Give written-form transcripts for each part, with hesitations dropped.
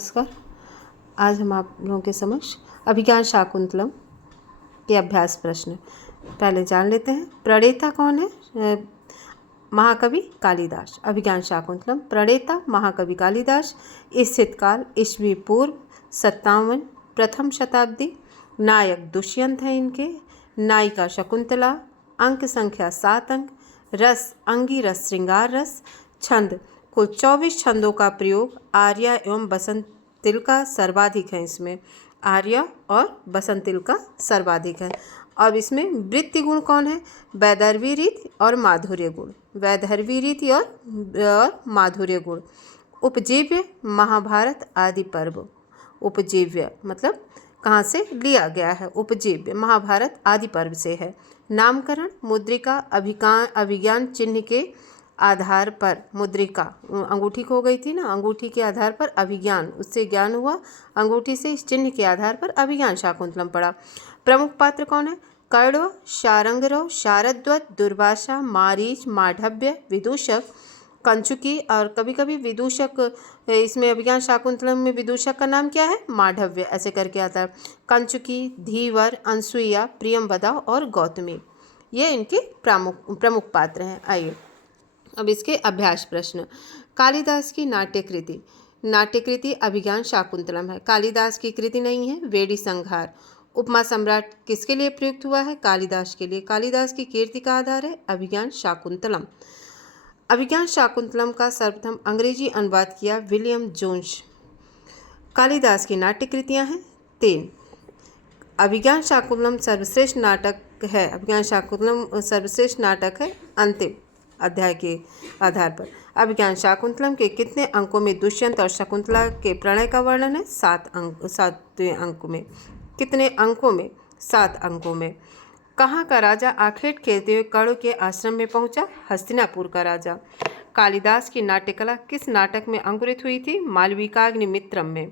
नमस्कार। आज हम आप लोगों के समक्ष अभिज्ञान शाकुंतलम के अभ्यास प्रश्न पहले जान लेते हैं। प्रणेता कौन है? महाकवि कालिदास। अभिज्ञान शाकुंतलम प्रणेता महाकवि कालिदास। स्थित काल ईस्वी पूर्व 57 प्रथम शताब्दी। नायक दुष्यंत हैं इनके। नायिका शकुंतला। अंक संख्या 7 अंक। रस अंगिरस श्रृंगार रस। छंद कुल 24 छंदों का प्रयोग आर्या एवं बसंतिल का सर्वाधिक है। इसमें आर्या और बसंतिल का सर्वाधिक है। अब इसमें वृत्ति गुण कौन है? वैदर्भी रीति और माधुर्य गुण। वैदर्भी रीति और माधुर्य गुण। उपजीव्य महाभारत आदि पर्व। उपजीव्य मतलब कहाँ से लिया गया है? उपजीव्य महाभारत आदि पर्व से है। नामकरण मुद्रिका अभिज्ञान चिन्ह के आधार पर। मुद्रिका अंगूठी खो गई थी ना, अंगूठी के आधार पर अभिज्ञान, उससे ज्ञान हुआ। अंगूठी से इस चिन्ह के आधार पर अभिज्ञान शाकुंतलम पड़ा। प्रमुख पात्र कौन है? कण्व, शारंगरव, शारद्वत, दुर्वासा, मारीच, मांडव्य, विदूषक, कंचुकी। और कभी कभी विदूषक, इसमें अभिज्ञान शाकुंतलम में विदूषक का नाम क्या है? मांडव्य, ऐसे करके आता है। कंचुकी, धीवर, अनसुईया, प्रियंवदा और गौतमी, ये इनके प्रमुख पात्र हैं। आइए अब इसके अभ्यास प्रश्न। कालिदास की नाट्यकृति। नाट्यकृति अभिज्ञान शाकुंतलम है। कालिदास की कृति नहीं है। वेडी संहार। उपमा सम्राट किसके लिए प्रयुक्त हुआ है? कालिदास के लिए। कालिदास की कीर्ति का आधार है अभिज्ञान शाकुंतलम। अभिज्ञान शाकुंतलम का सर्वप्रथम अंग्रेजी अनुवाद किया विलियम जोन्स। कालिदास की नाट्यकृतियाँ हैं 3। अभिज्ञान शाकुंतलम सर्वश्रेष्ठ नाटक है। अभिज्ञान शाकुंतलम सर्वश्रेष्ठ नाटक है अंतिम अध्याय के आधार पर। अभिज्ञान शाकुंतलम के कितने अंकों में दुष्यंत और शकुंतला के प्रणय का वर्णन है? 7वें अंक में। कितने अंकों में? 7 अंकों में। कहाँ का राजा आखेट खेलते हुए कण्व के आश्रम में पहुंचा? हस्तिनापुर का राजा। कालिदास की नाट्यकला किस नाटक में अंकुरित हुई थी? मालविकाग्निमित्रम में।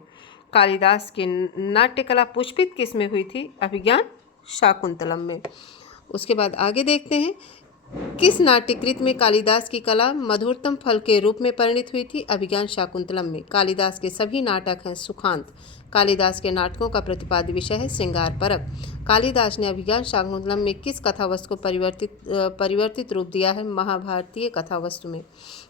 कालिदास की नाट्यकला पुष्पित किस में हुई थी? अभिज्ञान शाकुंतलम में। उसके बाद आगे देखते हैं। किस नाट्यकृत में कालिदास की कला मधुरतम फल के रूप में परिणित हुई थी? अभिज्ञान शाकुंतलम में। कालिदास के सभी नाटक हैं सुखांत। कालिदास के नाटकों का प्रतिपाद्य विषय है श्रृंगार परक। कालिदास ने अभिज्ञान शाकुंतलम में किस कथावस्तु को परिवर्तित रूप दिया है? महाभारतीय कथावस्तु में।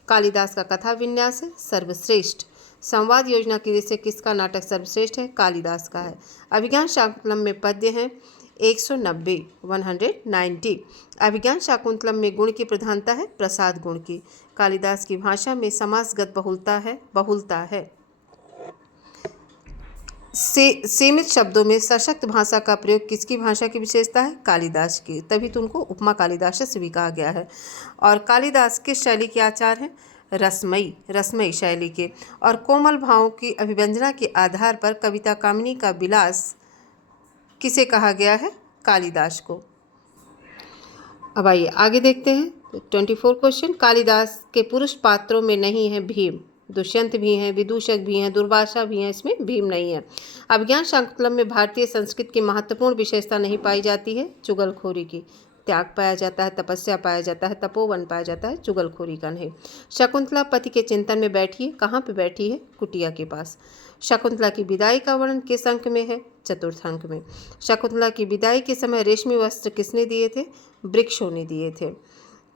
कालिदास का कथा विन्यास है सर्वश्रेष्ठ। संवाद योजना की दृष्टि से किसका नाटक सर्वश्रेष्ठ है? कालिदास का है। अभिज्ञान शाकुंतलम में पद्य हैं 190। अभिज्ञान शाकुंतलम में गुण की प्रधानता है प्रसाद गुण की। कालिदास की भाषा में समासगत बहुलता है। सीमित शब्दों में सशक्त भाषा का प्रयोग किसकी भाषा की विशेषता है? कालिदास की। तभी तो उनको उपमा कालिदास भी कहा गया है। और कालिदास किस शैली के आचार्य हैं? रसमयी शैली के। और कोमल भावों की अभिव्यंजना के आधार पर कविता कामिनी का विलास किसे कहा गया है? कालिदास को। अब आइए आगे देखते हैं। 24 क्वेश्चन। कालिदास के पुरुष पात्रों में नहीं है भीम। दुष्यंत भी हैं, विदूषक भी हैं, दुर्वासा भी हैं, इसमें भीम नहीं है। अभिज्ञान शाकुंतलम में भारतीय संस्कृति की महत्वपूर्ण विशेषता नहीं पाई जाती है चुगलखोरी की। त्याग पाया जाता है, तपस्या पाया जाता है, तपोवन पाया जाता है, चुगलखोरी का नहीं। शकुंतला पति के चिंतन में बैठी है। कहाँ पे बैठी है? कुटिया के पास। शकुंतला की विदाई का वर्णन किस अंक में है? 4th अंक में। शकुंतला की विदाई के समय रेशमी वस्त्र किसने दिए थे? वृक्षों ने दिए थे।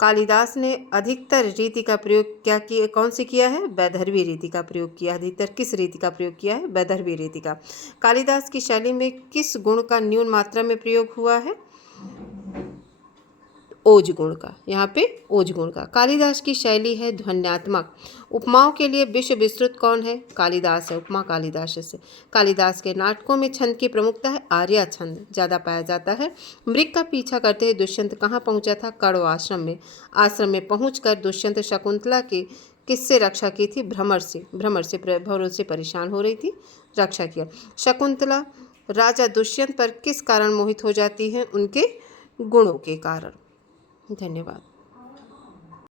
कालिदास ने अधिकतर रीति का प्रयोग कौन सी किया है? वैदर्भी रीति का प्रयोग किया। अधिकतर किस रीति का प्रयोग किया है? वैदर्भी रीति का। कालिदास की शैली में किस गुण का न्यून मात्रा में प्रयोग हुआ है? ओज गुण का। यहाँ पे ओज गुण का। कालिदास की शैली है ध्वन्यात्मक। उपमाओं के लिए विश्व विस्तृत कौन है? कालिदास है। उपमा कालिदास से। कालिदास के नाटकों में छंद की प्रमुखता है आर्या छंद ज़्यादा पाया जाता है। मृग का पीछा करते हुए दुष्यंत कहाँ पहुँचा था? कण्व आश्रम में। आश्रम में पहुँचकर दुष्यंत शकुंतला की किससे रक्षा की थी? भ्रमर से परेशान हो रही थी, रक्षा किया। शकुंतला राजा दुष्यंत पर किस कारण मोहित हो जाती है? उनके गुणों के कारण। धन्यवाद।